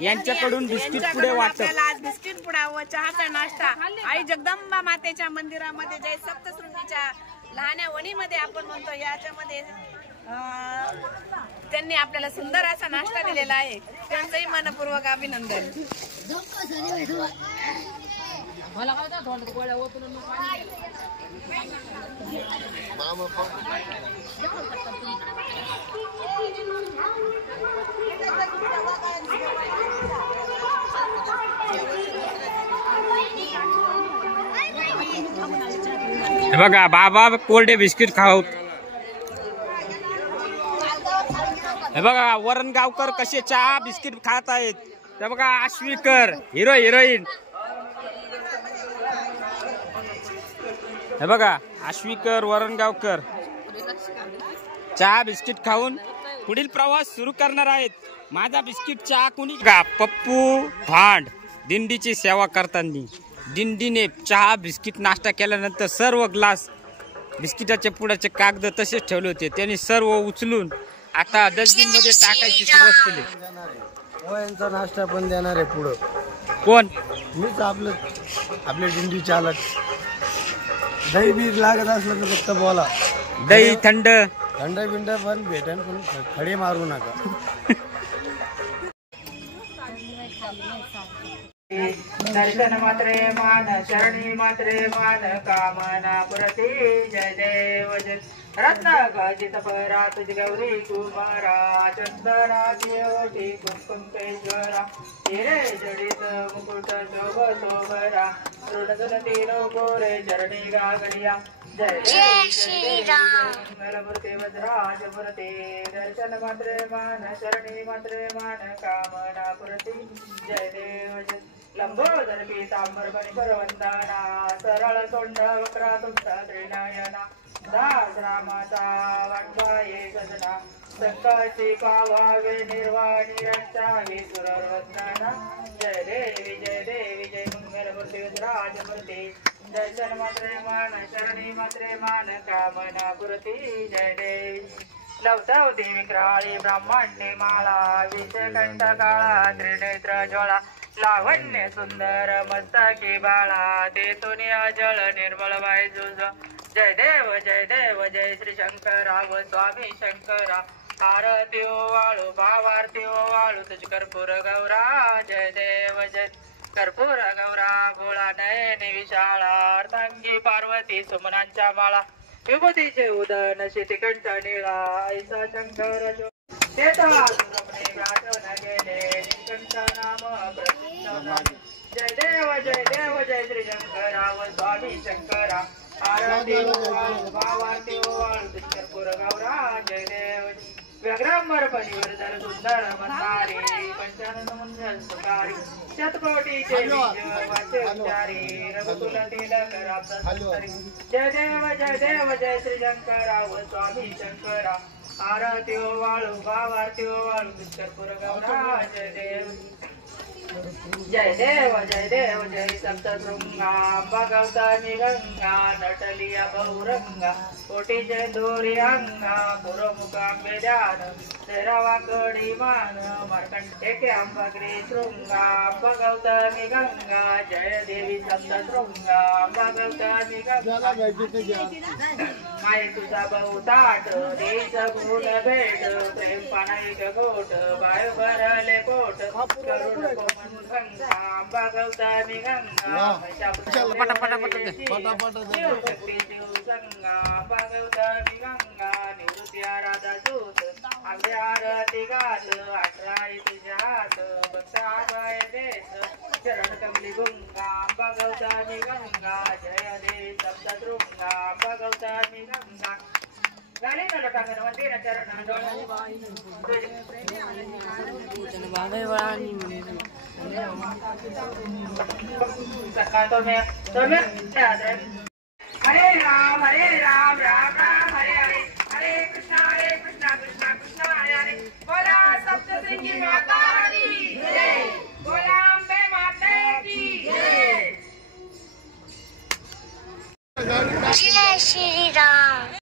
यांच्याकडून बिस्किट पुढे वाटप. आज बिस्किट पुडा व चहाचा नाश्ता आई जगदंबा मातेच्या मंदिरामध्ये जय सप्तशृंगीच्या लहान्या वणीमध्ये आपण म्हणतो, याच्यामध्ये त्यांनी आपल्याला सुंदर असा नाश्ता दिलेला आहे. त्यांचंही मनपूर्वक अभिनंदन. बघा बाबा कोरडे बिस्किट खाऊ. हे बघा वरणगावकर कसे चहा बिस्किट खात आहेत. हे बघा आश्वीकर हिरो हिरोईन. हे बघा आश्वीकर वरणगावकर चहा बिस्किट खाऊन पुढील प्रवास सुरू करणार आहेत. माझा बिस्किट चहा कुणी का. पप्पू भांड दिंडीची सेवा करताना दिंडीने चहा बिस्किट नाश्ता केल्यानंतर सर्व ग्लास बिस्किटाच्या पुढाचे कागद तसेच ठेवले होते. त्यांनी सर्व उचलून आता डस्टबिन मध्ये टाकायची सुरुवात केली. यांचा नाश्ता पण देणार आहे पुढं. कोण? मीच. आपले दिंडी चालक. दही बीर लागत असलं तर फक्त बोला. दही थंड बिंड पण भेटेल, पण खडे मारू नका. दर्शन मात्रे मान शरणी मात्रे मान कामना पुरती जय देव जय. रत्न गजित परा तुझ गौरी कुमारा चंदना देवटी कुंकुमेश्वरा हिरे जडित मुकुट शोभ शोभरा ऋणगुण तीनो गोरे चरणी गागडिया जय श्री राम मंगलमूर्ती वज्राज मूर्ती. दर्शन मात्रे मान शरणी मात्रे मान कामना पुरती जय देव जय. लंबोदर पीतांबर फणीकर वंदना सरळ सोंड वक्रा तुमचा त्रिनयना दास रामाचा वाटवाये सजना संकाची पावावे निर्वाणी रक्षावी सुरर वंदना जय देवी जय मंगलमूर्ती वज्राजमूर्ती. दर्शन मात्रे मान शरणी मात्रे मान कामना पुरती जय देवी. लवतावती विक्राळी ब्राह्मण्य माळा विषकंठ काळा त्रिनेत्र ज्वाळा लावण्य सुंदर मस्तकी बाळा तेतून अजळ निर्मळ वायजुज. जय देव जय श्री शंकरा व स्वामी शंकरा आरती ओवाळू भावारती ओवाळू तुझ कर्पूर गौरा. जय देव जय कर्पूर गौरा भोळा नयनी विशाळा अर्धांगी पार्वती सुमनांच्या माळा विभूतीचे उदन शितिकंठ निळा ऐसा शंकर जय देव जय श्री शंकरा व स्वामी शंकरा आरती ओवाळू भावारती ओवाळू तुझ कर्पूर गौरा. जय देव व्याघ्रांबर परिवर्तन सुंदर मंदारी पंचानन मंगल सुकारी शतकोटीचे वाचारी रघुकुल तिलक रामदास. जय देव जय श्री शंकरा व स्वामी शंकरा आरती ओवाळू भावारती ओवाळू तुझ कर्पूर गौरा. जय देव जय सप्तशृंगा भगवतानी गंगा नटलिया बहुरंगा कोटीचे दोरी अंगा पुरमुखांबे ध्यान तेरावा कडी मान मार्कंड एके अंबाग्री शृंगा भगवतानी गंगा जय देवी सप्तशृंगा भगवतानी गंगा. माय तुझा बहुताट देश गुण भेट प्रेम पाणाईक गोट बाय भरले पोट करुण गंगा भगवतानी गंगा गंगा भगवतानी गंगा निवृत्ती आराधा ज्योत आंबे आरती गात 18 तुझ्या हात भक्त आगाय देत चरण कमली गंगा भगवतानी गंगा जय देवी सप्तशृंगा भगवतानी गंगा. गाली नटकांगण मंदिर चरण हरे राम राम राम हरे हरे हरे कृष्णा कृष्णा कृष्णा हरे हरे. बोला सप्तशृंगी माता की जय. बोला अम्बे माता की जय. जय श्री राम.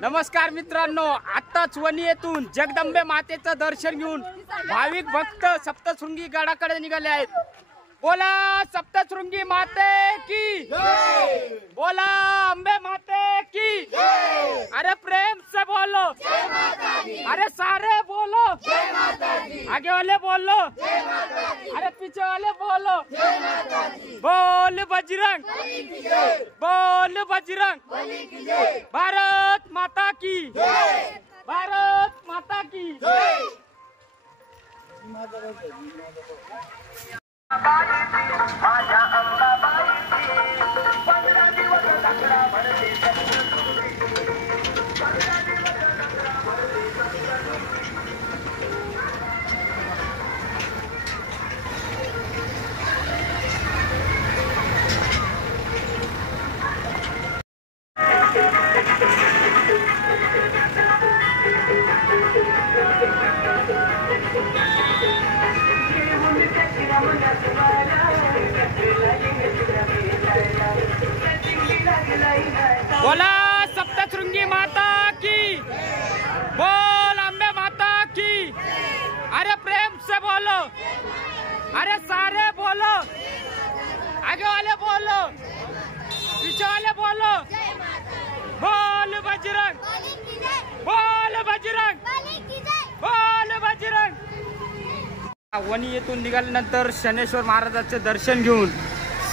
नमस्कार मित्रांनो, आताच वणी येथून जगदंबे मातेचं दर्शन घेऊन भाविक भक्त सप्तशृंगी गडाकडे निघाले आहेत. बोला सप्तशृंगी माते की जय, बोला अंबे माते की जय. अरे प्रेम से बोलो जय माता दी, अरे सारे बोलो जय माता दी, आगे वाले बोलो जय माता दी, अरे पीछे वाले बोलो जय माता दी. बोल बजरंग बली की जय, बोल बजरंग बली की जय. भारत माता की जय, भारत माता की जय. माझ्या अंबाबाईची 15 दिवस दाखला भरते बोला सप्तशृंगी माता की, बोल अंबे माता की. अरे प्रेम से बोलो, अरे सारे बोलो, आगे वाले बोलो पीछे वाले बोलो. बोल बजरंग, बोल बजरंग, बोल बजरंग. वणी येथून निघाल्यानंतर शनेश्वर महाराजांचे दर्शन घेऊन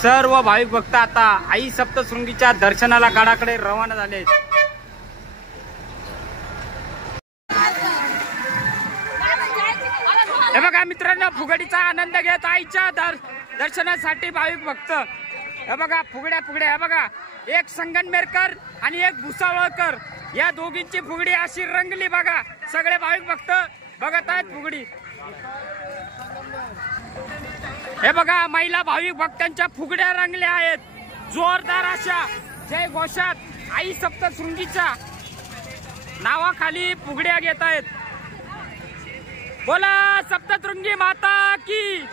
सर्व भाविक भक्त आता आई सप्तशृंगीच्या दर्शनाला गडाकडे रवाना झाले. हे बघा मित्रांनो, फुगडीचा आनंद घेत आईच्या दर्शनासाठी भाविक भक्त. हे बघा फुगड्या फुगड्या, हे बघा एक संगनमेरकर आणि एक भुसावळकर या दोघींची फुगडी अशी रंगली बघा. सगळे भाविक भक्त बघत आहेत फुगडी. हे बघा महिला भाविक भक्तांच्या फुगड्या रंगल्या आहेत जोरदार अशा जय घोषात. आई सप्तशृंगीच्या नावाखाली फुगड्या घेत आहेत. बोला सप्तशृंगी माता की.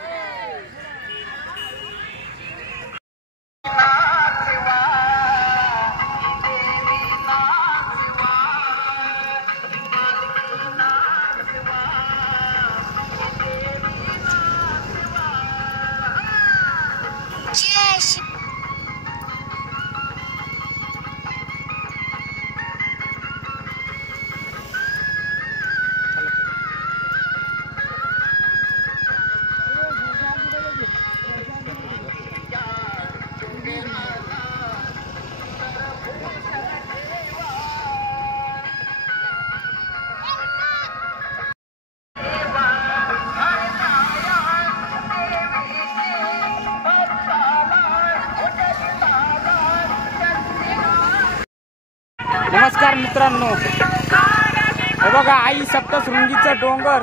नमस्कार मित्रांनो, हे बघा आई सप्तशृंगीचं डोंगर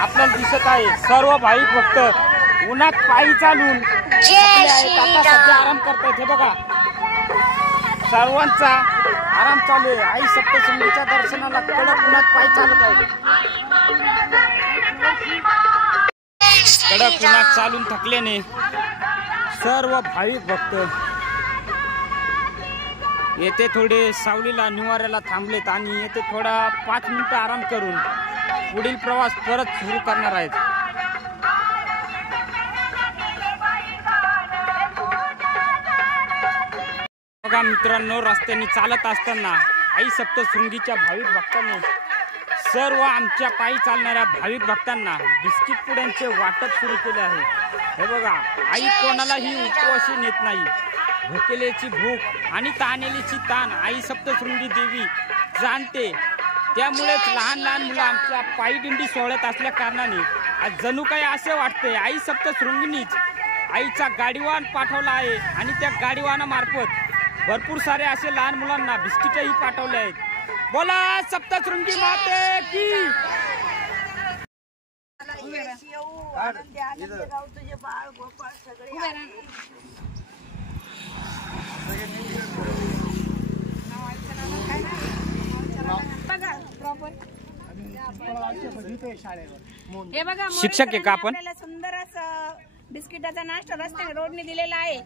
आपल्याला दिसत आहे. सर्व भाविक भक्त उन्हात पायी चालून आता सध्या आराम करतायत. हे बघा सर्वांचा आराम चालू आहे. आई सप्तशृंगीच्या दर्शनाला कडक उन्हात पायी चालत आहे. कडक उन्हात चालून थकल्याने सर्व भाविक भक्त येथे थोडे सावलीला निवाऱ्याला थांबलेत आणि येथे थोडा 5 मिनिटं आराम करून पुढील प्रवास परत सुरू करणार आहेत. बघा मित्रांनो, रस्त्याने चालत असताना आई सप्तशृंगीच्या भाविक भक्तांनी सर्व आमच्या पायी चालणाऱ्या भाविक भक्तांना बिस्किट पुड्यांचे वाटप सुरू केले आहे. हे बघा आई कोणालाही उपवाशी नेत नाही. भुकेलेची भूक आणि ताणेलीची ताण आई सप्तशृंगी देवी जाणते. त्यामुळेच लहान लहान मुलं आमच्या पायी दिंडी सोहळ्यात असल्या कारणाने आज जणू काही असे वाटते आई सप्तशृंगीनीच आईचा गाडीवान पाठवला आहे आणि त्या गाडीवानामार्फत भरपूर सारे असे लहान मुलांना बिस्किटही पाठवले आहेत. बोला सप्तशृंगी माते की. हे बघा शिक्षक आहे का आपण? सुंदर असं बिस्किटाचा नाश्ता रस्त्याने रोडने दिलेला आहे.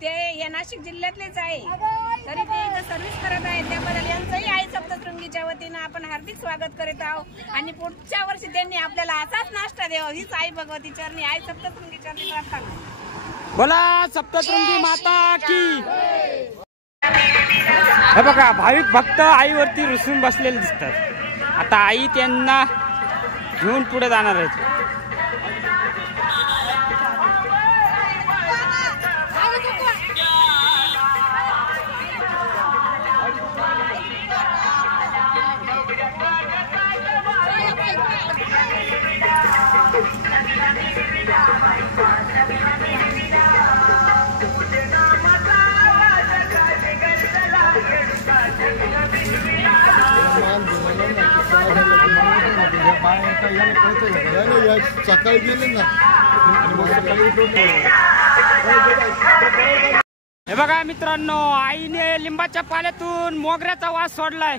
ते या नाशिक जिल्ह्यातलेच आहे, तरी ते इथं सर्व्हिस करत आहेत. त्याबद्दल यांचंही आई सप्तशृंगीच्या वतीनं आपण हार्दिक स्वागत करीत आहोत आणि पुढच्या वर्षी त्यांनी आपल्याला असाच नाश्ता द्यावा हीच आई भगवती चरणी, आई सप्तशृंगी चरणी प्रार्थना. बोला सप्तशृंगी माता की. हे बघा भाविक भक्त आईवरती रुसून बसलेले दिसतात. आता आई त्यांना घेऊन पुढे जाणार आहेत. सकाळी गेले ना. हे बघा मित्रांनो, आईने लिंबाच्या पाल्यातून मोगऱ्याचा वास सोडलाय.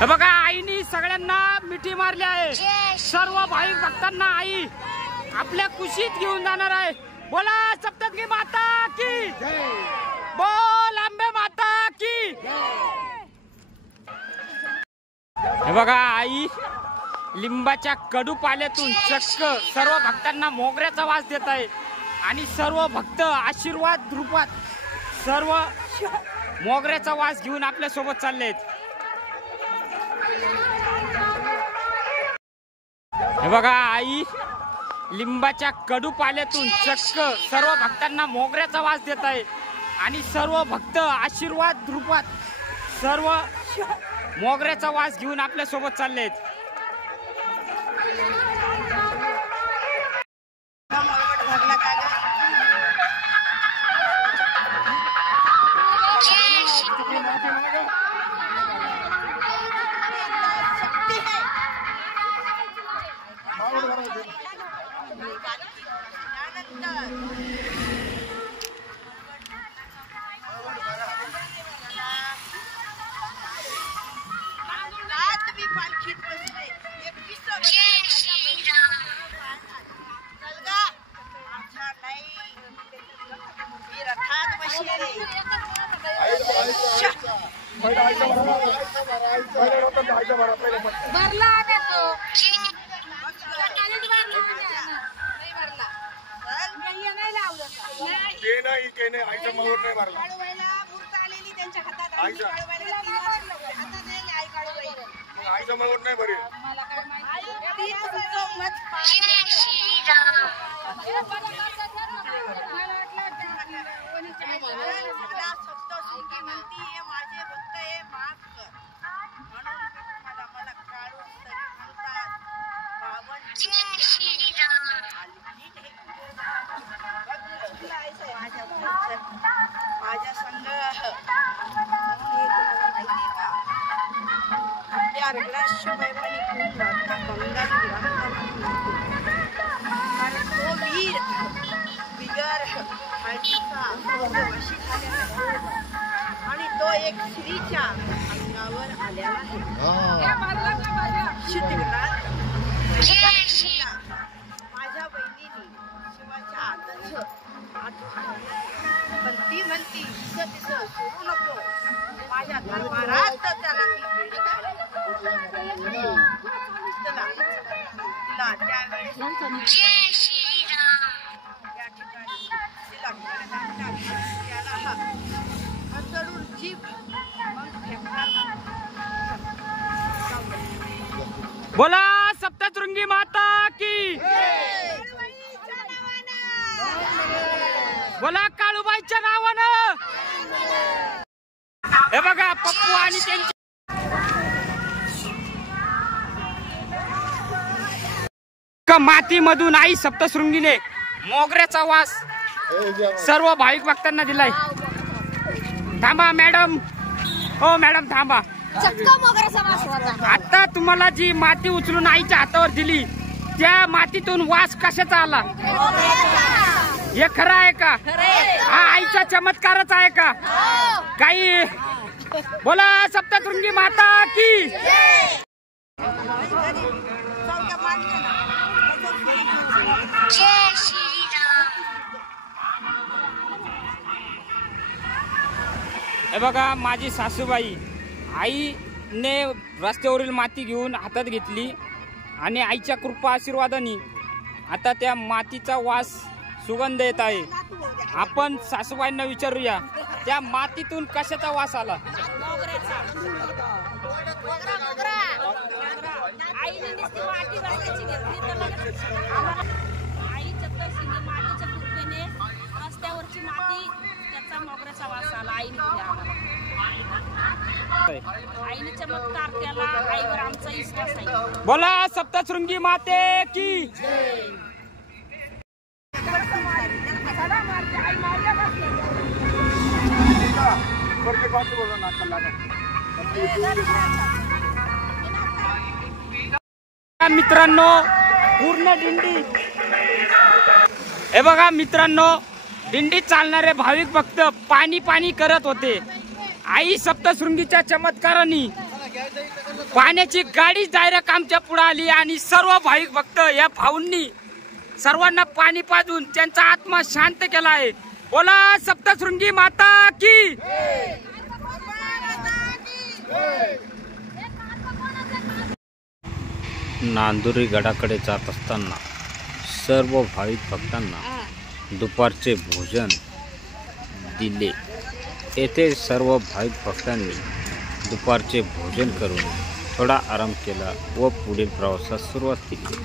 हे बघा आईने सगळ्यांना मिठी मारली आहे. सर्व भाविक भक्तांना आई आपल्या कुशीत घेऊन जाणार आहे. बोला सप्तशृंगी माता की, बोल अंबे माता की. हे बघा आई लिंबाच्या कडू पाल्यातून चक्क सर्व भक्तांना मोगऱ्याचा वास देत आहे आणि सर्व भक्त आशीर्वाद रूपात सर्व मोगऱ्याचा वास घेऊन आपल्या सोबत चाललेत. हे बघा आई लिंबाच्या कडू पाल्यातून चक्क सर्व भक्तांना मोगऱ्याचा वास देत आहे आणि सर्व भक्त आशीर्वाद रूपात सर्व मोगऱ्याचा वास घेऊन आपल्या सोबत चाललेत. आणि तो एक स्त्रीच्या अंगावर आलेला आहे. माझ्या बहिणीने शिवाच्या हाताचं आठवण, पण ती म्हणती तिचं तिचं सोडू नको, माझ्या दरबारात त्याला ती भेट चला तिला त्यावेळेस त्या ठिकाणी तिला त्याला चढून जीभ मग फेकणार. बोला सप्तशृंगी माता की, बोला काळूबाईच्या नावानं. हे बघा पप्पू आणि त्यांची मातीमधून आई सप्तशृंगीने मोगऱ्याचा वास सर्व भाविक भक्तांना दिलाय. थांबा मॅडम, हो मॅडम थांबा. आता तुम्हाला जी माती उचलून आईच्या हातावर दिली त्या मातीतून वास कशाचा आला? हे खरं आहे का? हा आईचा चमत्कारच आहे का? काही बोला सप्तशृंगी माता की. हे बघा माझी सासूबाई आईने रस्त्यावरील माती घेऊन हातात घेतली आणि आईच्या कृपा आशीर्वादाने आता त्या मातीचा वास सुगंध येत आहे. आपण सासूबाईंना विचारूया त्या मातीतून कशाचा वास आला. आईने नुसती माती रस्त्याची घेतली तर आईच्या मातीच्या कृपेने रस्त्यावरची माती त्याचा मोगऱ्याचा वास आला. आईने चमत्कार केला. आईवर आमचा विश्वास आहे. बोला सप्तशृंगी माते की. मित्रांनो पूर्ण दिंडी हे बघा मित्रांनो दिंडी चालणारे भाविक भक्त पाणी पाणी करत होते. आई सप्तशृंगीच्या चमत्काराने पाण्याची गाडी डायरेक्ट आमच्या पुढे आली आणि सर्व भाविक भक्त या भाऊंनी सर्वांना पाणी पाजून त्यांचा आत्मा शांत केला आहे. बोला सप्तशृंगी माता की. नांदुरी गडाकडे जात असताना सर्व भाविक भक्तांना दुपारचे भोजन दिले. येथे सर्व भाविक भक्तांनी दुपारचे भोजन करून थोडा आराम केला व पुढील प्रवासास सुरुवात केली.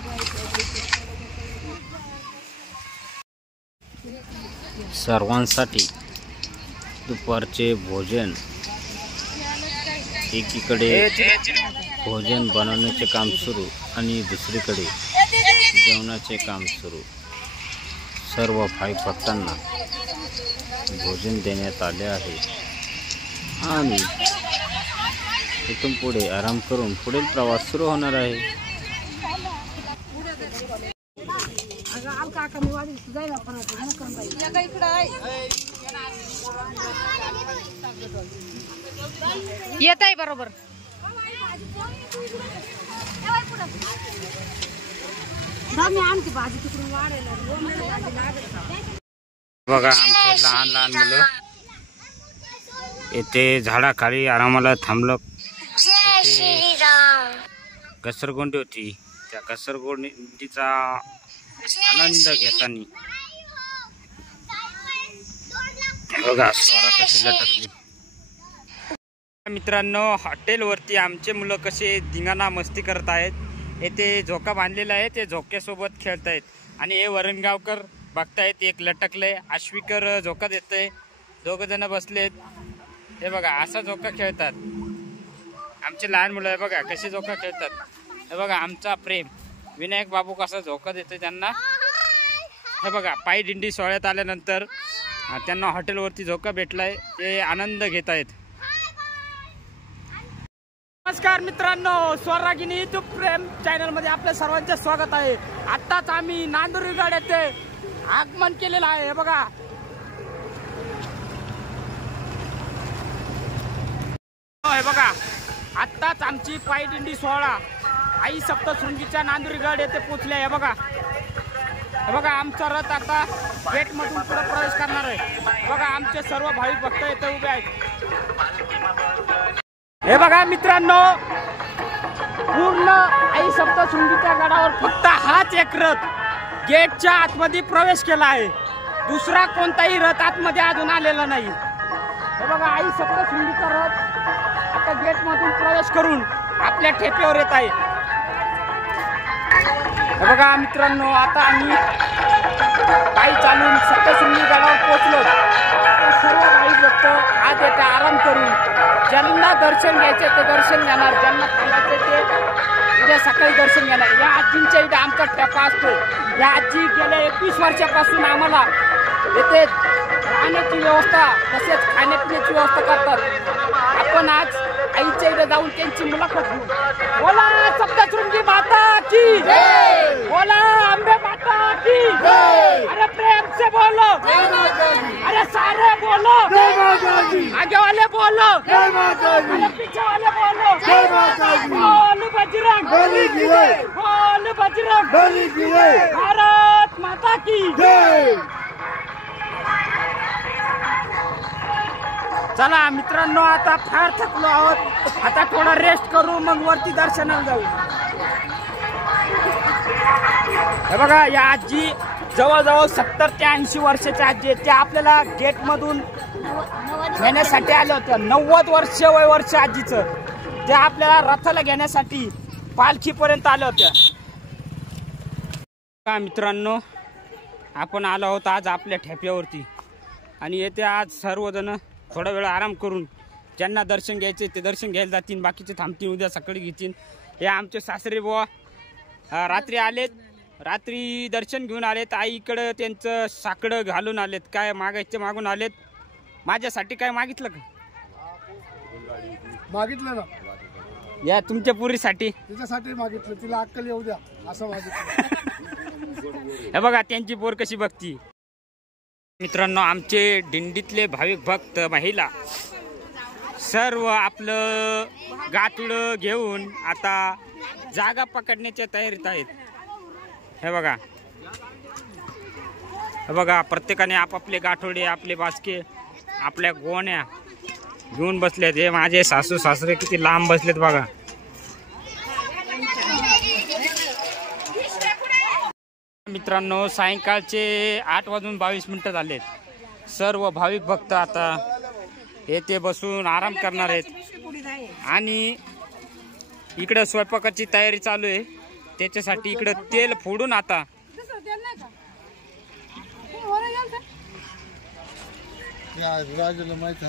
सर्वांसाठी दुपारचे भोजन एकीकडे भोजन बनवण्याचे काम सुरू आणि दुसरीकडे जेवणाचे काम सुरू. सर्व भाविक भक्तांना भोजन देण्यात आले आहे आणि इथून पुढे आराम करून पुढील प्रवास सुरू होणार आहे. येत आहे बरोबर. बघा आमचे लहान लहान मुलं येथे झाडाखाली आरामाला थांबलं. घसरगुंडी होती त्या घसरगुंडीचा आनंद घेताना बघा स्वरा कशी लटकली. मित्रांनो हॉटेलवरती आमचे मुलं कसे धिंगाणा मस्ती करत आहेत. येथे झोका बांधलेला आहे ते झोक्यासोबत खेळत आहेत आणि हे वरणगावकर बघतायत. एक लटकलंय आश्विकर झोका देतय. दोघ जण बसलेत. हे बघा असा झोका खेळतात आमचे लहान मुलं. हे बघा कसे झोका खेळतात. हे बघा आमचा प्रेम विनायक बाबू कसा झोका देतोय त्यांना. हे बघा पायी दिंडी सोहळ्यात आल्यानंतर त्यांना हॉटेलवरती झोका भेटलाय. ते आनंद घेत आहेत. नमस्कार मित्रांनो स्वरागिनी युट्यूब प्रेम चॅनल मध्ये आपल्या सर्वांचे स्वागत आहे. आत्ताच आम्ही नांदुरी गड येथे आगमन केलेलं आहे. हे बघा हे बघा आत्ताच आमची पायी दिंडी सोहळा आई सप्तशृंगीच्या नांदुरी गड येथे पोहोचले. हे बघा आमचा रथ आता गेट मधून पुढे प्रवेश करणार आहे. बघा आमचे सर्व भाविक भक्त येथे उभे आहेत. हे बघा मित्रांनो पूर्ण आई सप्तशृंगीच्या गडावर फक्त हाच एक रथ गेटच्या आतमध्ये प्रवेश केला आहे. दुसरा कोणताही रथ आतमध्ये अजून आलेला नाही. हे बघा आई सप्तशृंगीचा रथ आता गेट मधून प्रवेश करून आपल्या ठेप्यावर येत आहे. हे बघा मित्रांनो आता आम्ही पायी चालून सप्तशृंगी गडावर पोहोचलो. सर्व भाई भक्त आज येथे आराम करून ज्यांना दर्शन घ्यायचे ते दर्शन घेणार. ज्यांना थांबायचे ते उद्या सकाळी दर्शन घेणार. या आजींच्या इथे आमचा ठेपा असतो. या आजी गेल्या 21 वर्षापासून आम्हाला येथे राहण्याची व्यवस्था तसेच खाण्यापिण्याची व्यवस्था करतात. आपण आज आईच्या इथे जाऊन त्यांची मुलाखत घेऊ. बोला सप्तशृंगी माता की जय. बोला अंबे माता की जय. अरे प्रेम से बोलो अरे सारे बोलो आगे वाले बोलो अरे पीछे वाले बोलो बोल बजरंग बोल बजरंग भारत भारत माता की जय. चला मित्रांनो, आता फार थकलो आहोत, आता थोडा रेस्ट करू, मग वरती दर्शनाला जाऊ. हे बघा, या आजी जवळजवळ 70 ते 80 वर्षाच्या आजी आहेत. त्या आपल्याला गेट मधून घेण्यासाठी आल्या होत्या. 90 वर्ष आजीचं. त्या आपल्याला रथाला घेण्यासाठी पालखीपर्यंत आल्या होत्या. मित्रांनो, आपण आलो आहोत आज आपल्या ठेप्यावरती आणि येथे आज सर्वजण थोडा वेळ आराम करून ज्यांना दर्शन घ्यायचे ते दर्शन घ्यायला जातील, बाकीचे थांबतील, उद्या सकाळी घेतील. हे आमचे सासरे बुवा रात्री आलेत, रात्री दर्शन घेऊन आलेत. आईकडं त्यांचं साकडं घालून आलेत. काय मागायचे मागून आलेत. माझ्यासाठी काय मागितलं का? मागितलं ना, या तुमच्या पुरीसाठी. तिच्यासाठी मागितलं, तिला अक्कल येऊ द्या असं मागितलं. हे बघा त्यांची पोर कशी बघती. मित्रांनो, आमचे दिंडीतले भाविक भक्त महिला सर्व आपलं गाठुडं घेऊन आता जागा पकडण्याच्या तयारीत आहेत. हे बघा प्रत्येकाने आपापले गाठोडे, आपले बास्के, आपल्या गोण्या घेऊन बसलेत. हे माझे सासू सासरे किती लांब बसलेत बघा. मित्रांनो, सायंकाळचे 8:22 झालेत. सर्व भाविक भक्त आता येथे बसून आराम करणार आहेत आणि इकडे स्वयंपाकाची तयारी चालू आहे. त्याच्यासाठी इकडे तेल फोडून आता राजाला माहिती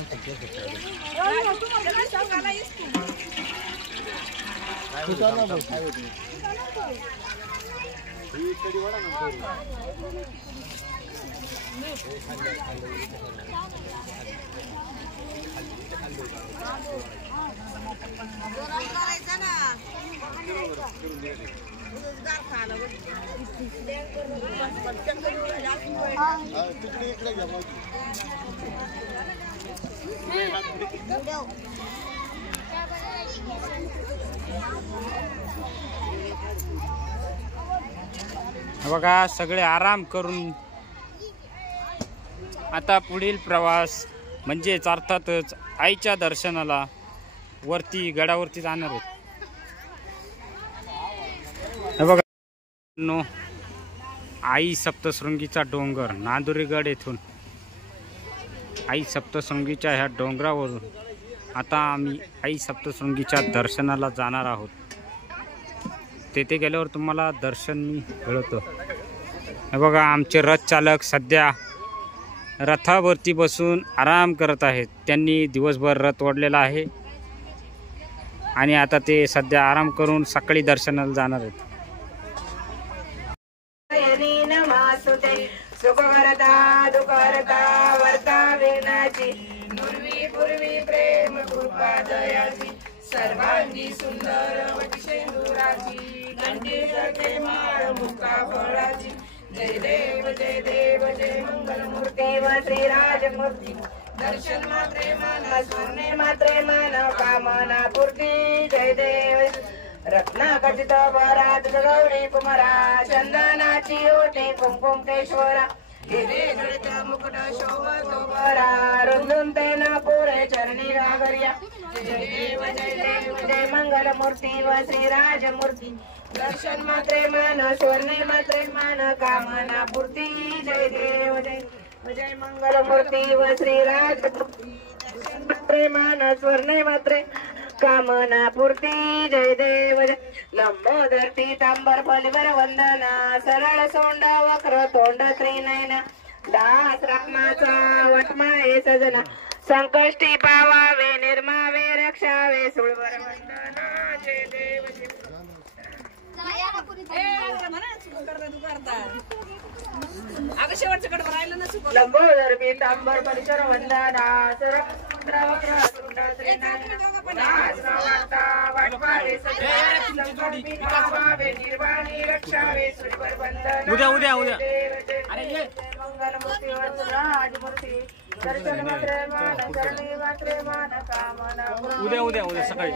बघा, सगळे आराम करून आता पुढील प्रवास म्हणजेच अर्थातच आईच्या दर्शनाला वरती गडावरती जाणार आहेत. हे बघा, आई सप्तशृंगीचा डोंगर, नांदुरेगड येथून आई सप्तशृंगीच्या ह्या डोंगरावरून आता आम्ही आई सप्तशृंगीच्या दर्शनाला जाणार आहोत. तेथे गेल्यावर तुम्हाला दर्शन मी घडवतो. हे बघा, आमचे रथ चालक सध्या रथावरती बसून आराम करत आहेत. त्यांनी दिवसभर रथ ओढलेला आहे आणि आता ते सध्या आराम करून सकाळी दर्शनाला जाणार आहेत. सुखकरता दुःखहरता वर्ता विघ्नाची, पूर्वी पूर्वी प्रेम कृपा दयाची, सर्वांगी सुंदर वटी शेंदुराची, घंटी जळते माळ मुक्ता फळाची. जय देव जय देव जय मंगल मूर्ती व श्रीराजमूर्ती, दर्शन मात्रे मन स्वर्णे मात्रे मन कामना पूर्ती. जय देव रत्नाखचित भरात गौरी कुमारा, चंदनाची ओटी कुंकुम केशवरा, हिरे जडित मुकुट शोभतो बरा, रुंदून तेन पुरे चरणी घागर्या. जय देव जय मंगल मूर्ती व श्रीराजमूर्ती, दर्शन मात्रे मन स्वर्णे मात्रे मन कामना पूर्ती. जय देव जय मंगल मूर्ती व श्रीराजमूर्ती, दर्शन मात्रे मन स्वर्णे मात्रे कामना पूर्ती. जय देव लंबोदर पीतांबर फलिवर वंदना, सरळ सोंड वक्र तोंड त्रिनयना, दास रामाचा वटमाये सजना, संकष्टी पावावे निर्मावे रक्षावे सुळवर वंदना. जय देव लंबोदर पीतांबर फलिवर वंदना, सरळ वक्र तोंड त्रिनयना, उद्या उद्या उद्या उद्या उद्या उद्या सकाळी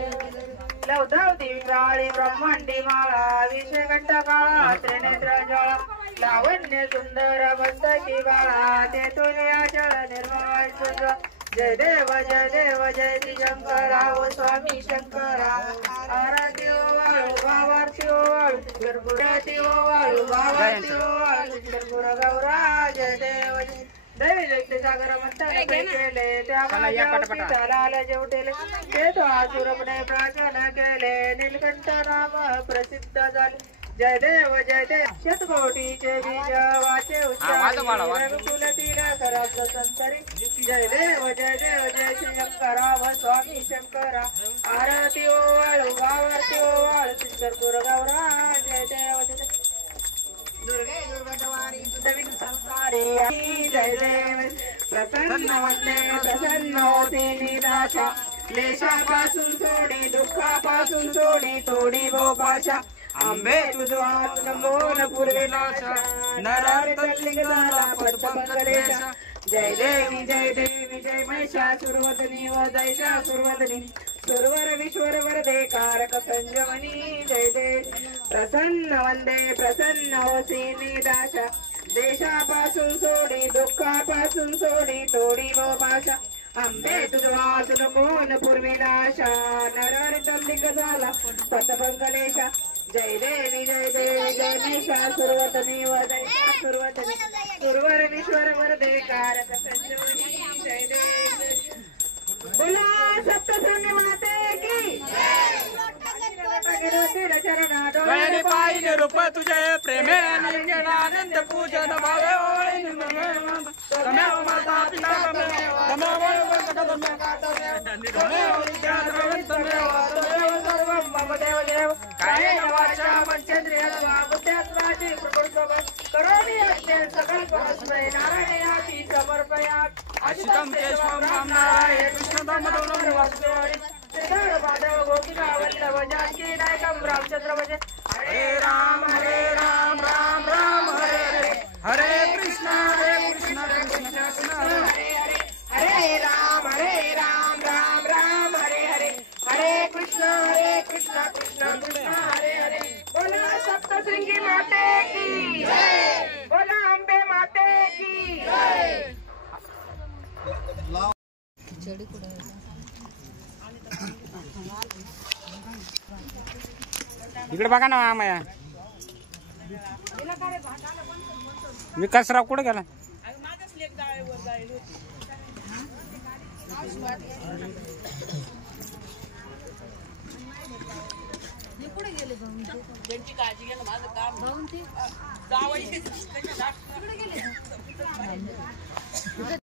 लवधावती काळी ब्रह्मांडी माळा, विषयकंठ काळा त्रिनेत्र ज्वाळा, लावण्य सुंदर मस्तकी बाळा ते तुझ्या निर्मळ सुंदर जय देव जय श्री शंकरा ओ स्वामी शंकरा आरती ओवाळू भावार्थी ओवाळू गरगुराती ओवाळू भावार्थी ओवाळू गरगुर गौरा जय देव दैवी जगते सागर मंथन केले त्या लाल जेवटेले ते तो आसुरपणे प्राचन केले नीलकंठ नाम प्रसिद्ध झाले जय देव शतकोटीचे बीज वाचे उच्चारी कराच संतरी जय देव जय श्री शंकरा व स्वामी शंकरा आरती ओवाळू भावार्थी ओवाळू शंकर गौरा जय देव दुर्गे दुर्गटवारी नवीन संसारी जय देव प्रसन्न वंदे प्रसन्न होती निराशा क्लेशापासून सोडी दुःखापासून सोडी तोडी भोपाशा आंबे तुझा नमोन पूर्वी नाशा नरार तल्लिंग झाला पद्मकलेशा जय देवी जय महिषा सुरवदनी व जयशा सुरवदनी सुरवर विश्वर वरदे कारक संजमनी जय देव प्रसन्न वंदे प्रसन्न होसी निराशा देशापासून सोडी दुःखापासून सोडी तोडी व भाषा आंबे तुझा तुझ पूर्वी नाशा नरार तल्लिंग झाला पद्मकलेशा जय देवी जय महिषा सुरवदनी व जयशा सुरवदनी सुरवर विश्वर वरदे कारक संजमनी जय देव बोला सप्तशृंगी माते की गळ्याने पाहिजे रूप तुझे प्रेमे आनंद पूजन भावे अशितम केशवम राम नारायण कृष्णदाम रामचंद्र भजे हरे राम राम राम हरे हरे कृष्ण कृष्ण कृष्ण हरे राम राम राम हरे हरे हरे कृष्ण कृष्ण कृष्ण हरे हरे बोला सप्तशृंगी माते की बोला अंबे माते की इकडे बघा ना माया विकासराव कुठे गेला त्यांची काळजी घ्या माझं काम